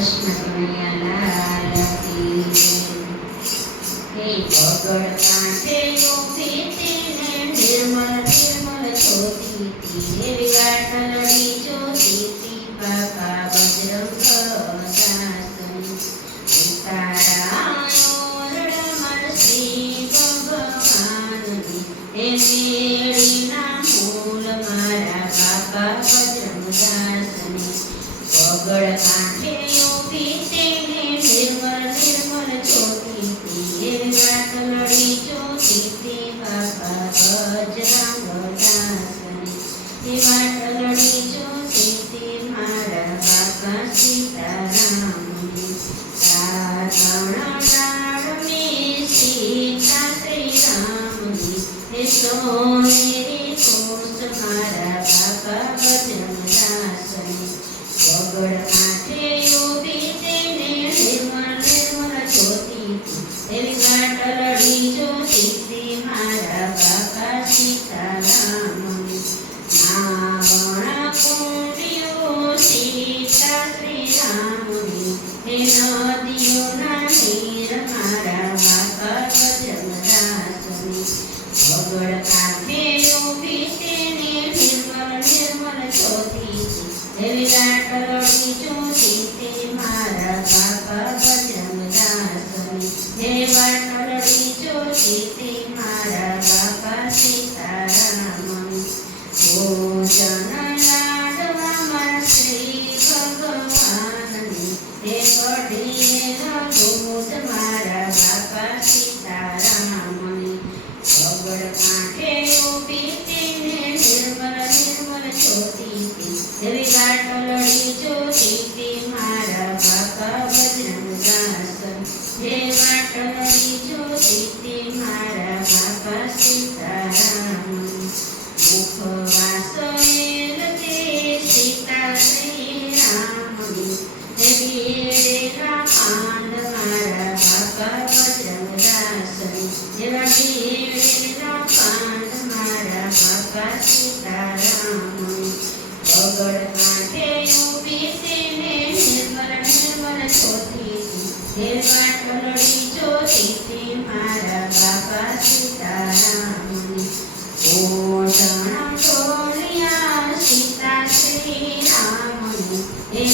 કૃષ્ણ કનૈયાલાલ કી જય। હે પગડ કાંઠે ઊભી તેને નિર્મળ નિર્મળ જોતી એવી વાટલડી જોતી બાપા બજરંગ દાસની તારા ઓરડામાં શ્રી ભગવાનની એ મેળીના મૂળ મારા બાપા બજરંગ દાસની પગડ કાંઠે ઊભી તેને નિર્મળ નિર્મળ જોતી એવી વાટલડી જોતી બાપા બજરંગ દાસની એ વાટલડી જોતી મારા બાપા સીતારામની સાધણ લાડમી સીતા શ્રી રામની એ સોનેરી કોષ મારા બાપા બજરંગ દાસની પગડ કાંઠે ઊભી તેને નિર્મળ નિર્મળ જોતી એવી વાટલડી જોતી મારા બાપા સીતારામની નાવણ કુંડિયો સીતા શ્રી રામની હે નદીઓના નીર મારા બાપા બજરંગ દાસની પગડ કાંઠે ઊભી તેને નિર્મળ નિર્મળ જોતી એવી વાટલડી જોતી મારા બાપા બજરંગ દાસની હે વાટલડી જોતી મારા બાપા સીતારામની ભોજન લાડવામાં શ્રી ભગવાનની હે કઢીનો દૂધ મારા બાપા સીતારામની પગડ કાંઠે ઊભી તેને નિર્મળ નિર્મળ જોતી એવી વાટલડી જોતી મારા બાપા બજરંગ દાસની હે વાટલડી જોતી મારા બાપા સીતારામની મુખવાસ એલતે સીતા શ્રી રામની હે બેડેલા પાંડ મારા બાપા બજરંગ દાસની એવા બેડેલા પાંડ મારા બાપા સીતારામની પગડ કાંઠે ઊભી તેને નિર્મળ નિર્મળ જોતી હે વાટલડી જોતી મારા બાપા સીતારામની ભોજન ઢોલિયા સીતા શ્રી રામની હે